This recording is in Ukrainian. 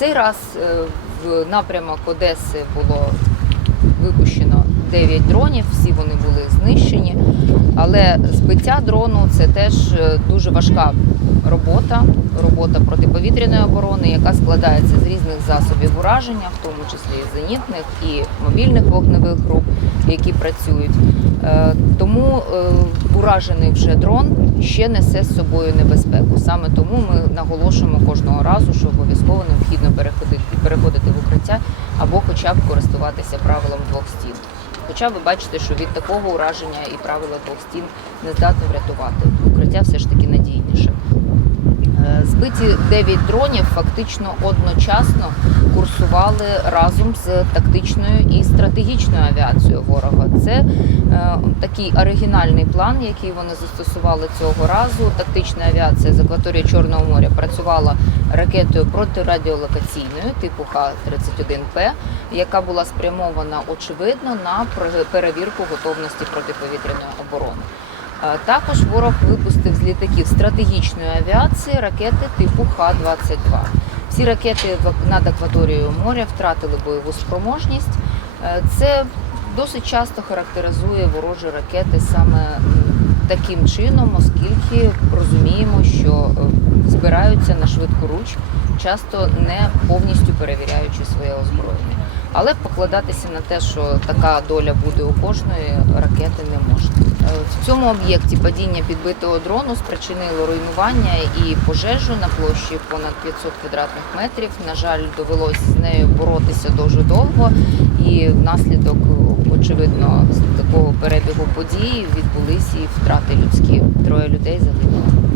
цей раз е, в напрямок Одеси було випущено 9 дронів, всі вони були знищені. Але збиття дрону це теж е, дуже важка робота, робота протиповітряної оборони, яка складається з різних засобів ураження, в тому числі і зенітних і мобільних вогневих груп, які працюють. Е, Тому уражений вже дрон ще несе з собою небезпеку. Саме тому ми наголошуємо кожного разу, що обов'язково необхідно переходити переходити в укриття або хоча б користуватися правилом двох стін. Хоча ви бачите, що від такого ураження і правила двох стін не здатно врятувати. Укриття все ж таки надійніше. Збиті 9 дронів фактично одночасно курсували разом з тактичною і стратегічною авіацією ворога. Це е, такий оригінальний план, який вони застосували цього разу. Тактична авіація з акваторії Чорного моря працювала ракетою протирадіолокаційною типу Х-31П, яка була спрямована очевидно на пер- перевірку готовності протиповітряної оборони. Е, Також ворог випустив з літаків стратегічної авіації ракети типу Х-22. Всі ракети над акваторією моря втратили бойову спроможність. Е, Це досить часто характеризує ворожі ракети саме таким чином, оскільки розуміємо, що е, збираються на швидку руч, часто не повністю перевіряючи своє озброєння. Але покладатися на те, що така доля буде у кожної ракети, не можна. Е, В цьому об'єкті падіння підбитого дрону спричинило руйнування і пожежу на площі понад 500 квадратних метрів. На жаль, довелося з нею боротися дуже довго, і внаслідок, очевидно, з такого перебігу подій відбулися і втрати людські. Троє людей загинуло.